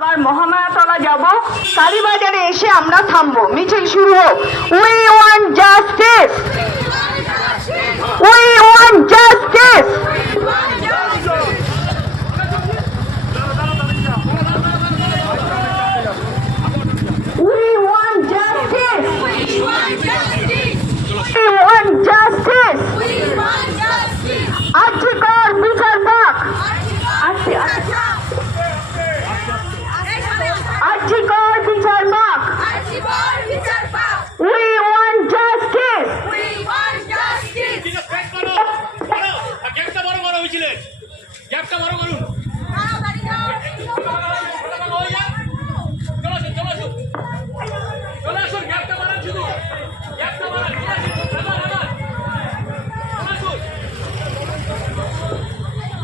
আবার মহামায়াতলা যাব। কালীবাজারে এসে আমরা থামবো। মিছিল শুরু হোক। We want justice we want justice we want justice we বিচার পাক বিচার পাক we want justice we want justice গ্যাপটা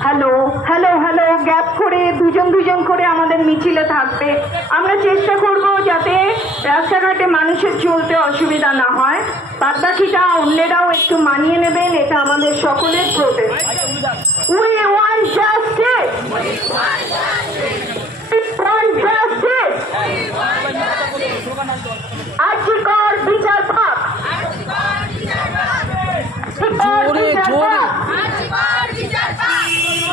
হ্যালো হ্যালো হ্যালো গ্যাপ করে দুজন দুজন আমাদের মিছিলে থাকবে। আমরা চেষ্টা করব যাতে রাস্তাঘাটে মানুষের চলতে অসুবিধা না হয়। বাদবাকিটা অন্যেরাও একটু মানিয়ে নেবেন, এটা আমাদের সকলের protest. We justice want justice আর্থিকর বিচার পাক জোরে জোরে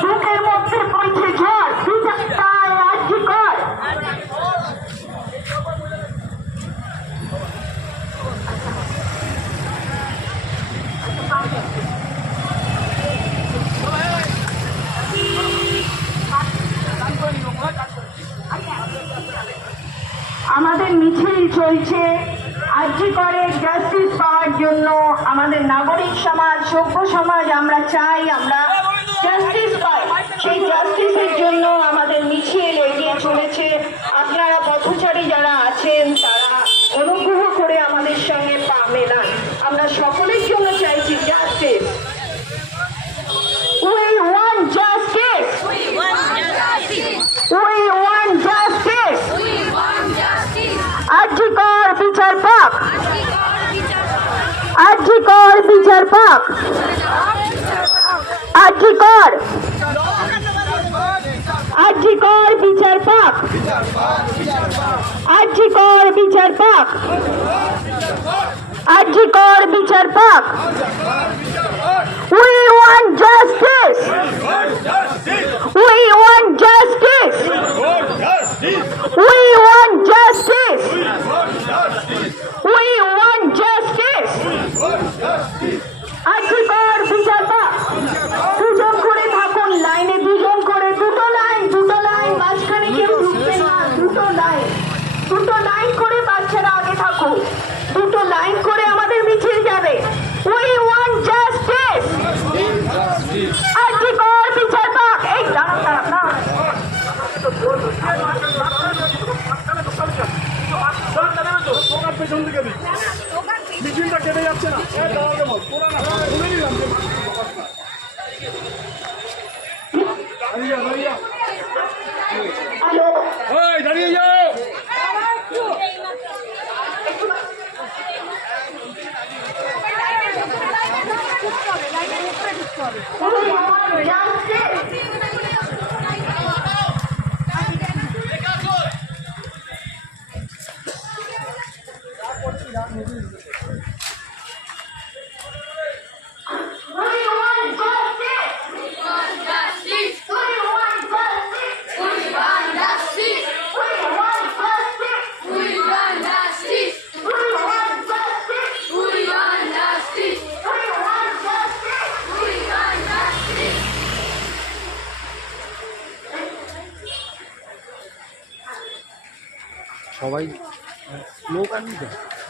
বুকের মধ্যে পড়ছে ঝড় বিচার পায় আর্থিকর আমাদের মিছিল চলছে। আর্জি করে জাস্টিস পাওয়ার জন্য আমাদের নাগরিক সমাজ সভ্য সমাজ আমরা চাই আমরা আর্জি কর বিচার পাক আর্জি কর আর্জি কর বিচার পাক আর্জি কর বিচার পাক আর্জি কর বিচার পাক we want justice we want justice we want justice we আজ বিচার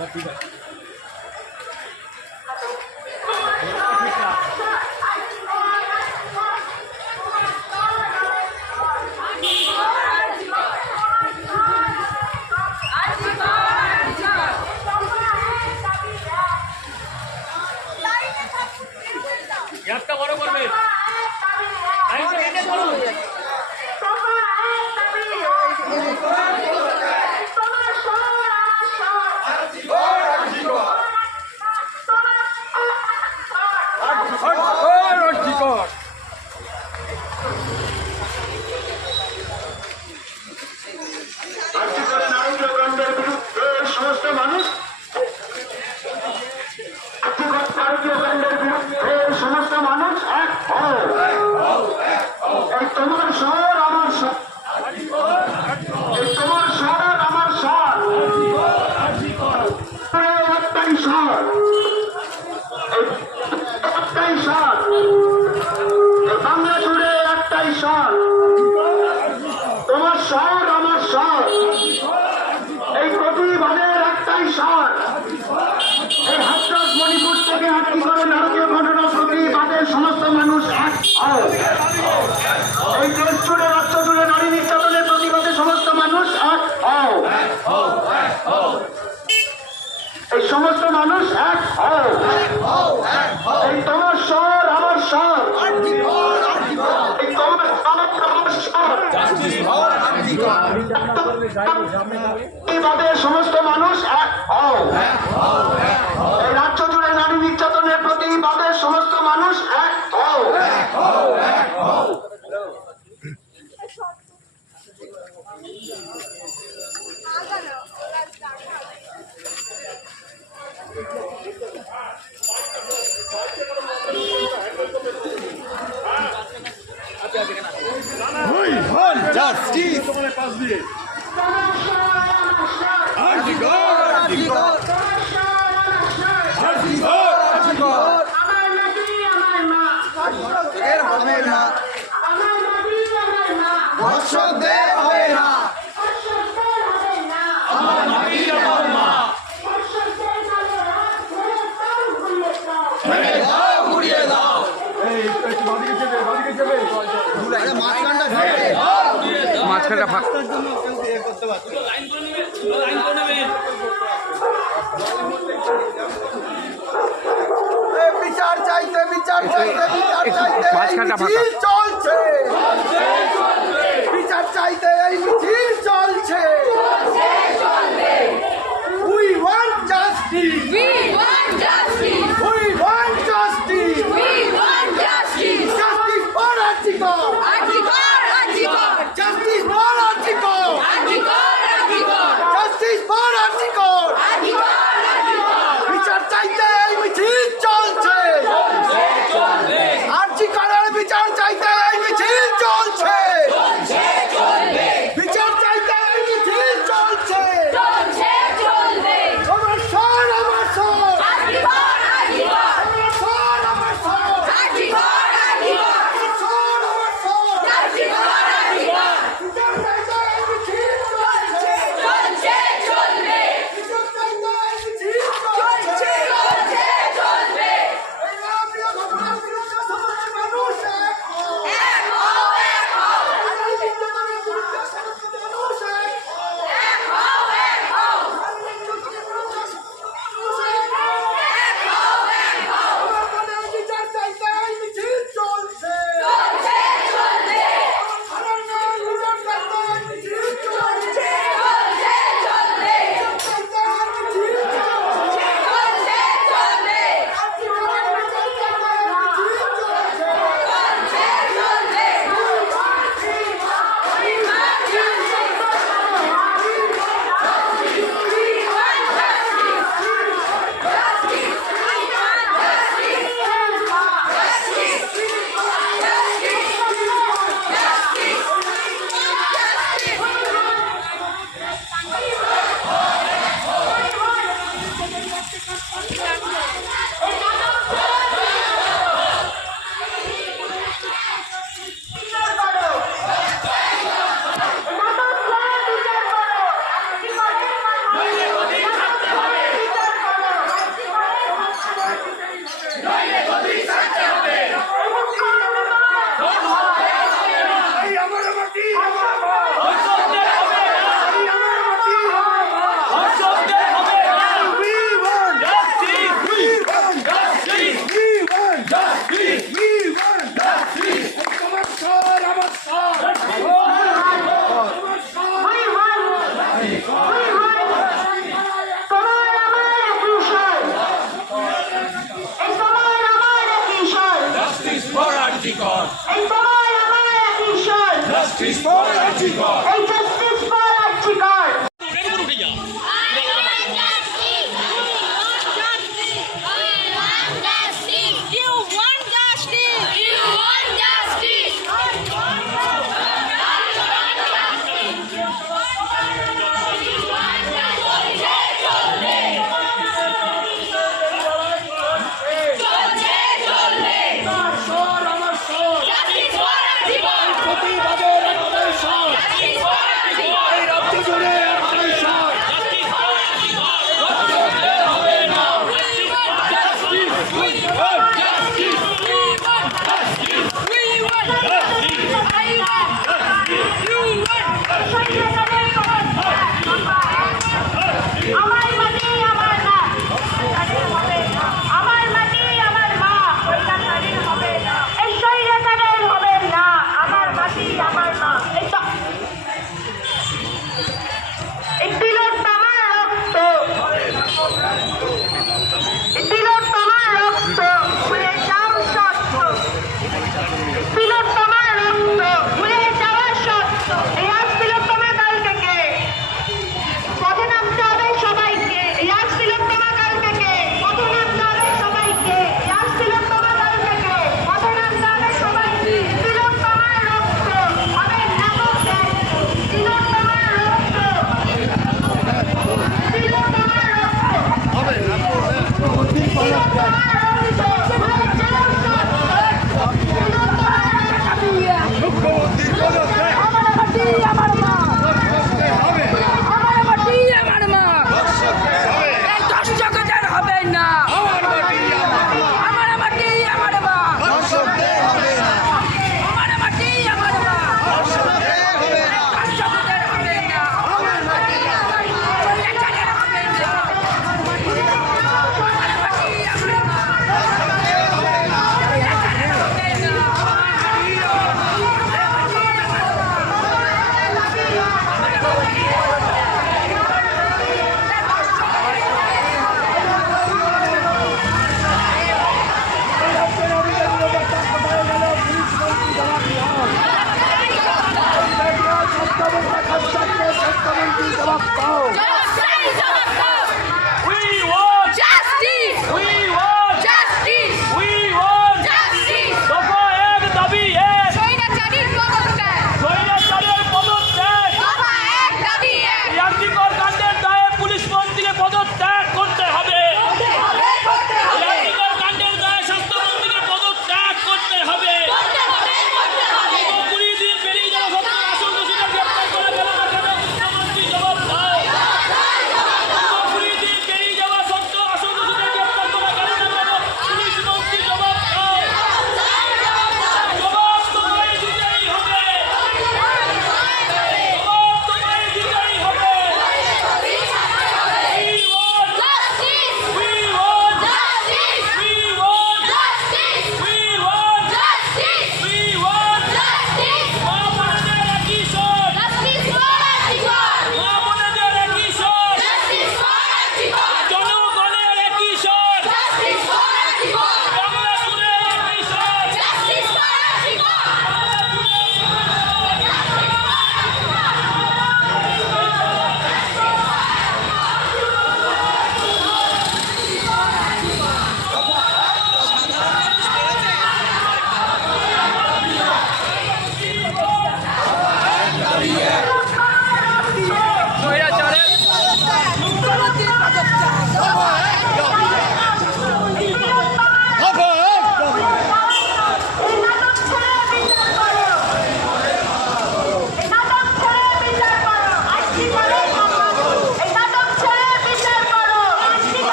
Não, আমার সব ওই চোরে রাস্তা নারী নির্যাতনের প্রতিবাদে সমস্ত মানুষ এক হও। এই সমস্ত মানুষ এক হও। এই তোমার শহর আমার শহর এই তোমার এইভাবে সমস্ত মানুষ এক হও। এই রাজ্য জুড়ে নারী নির্যাতনের প্রতিবাদের সমস্ত মানুষ এক হও। justice. Antigor, Antigor. Antigor, Antigor. Quero comer na. Posso ver. মাঝখানটা ফাঁক মাঝখানটা ফাঁকা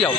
有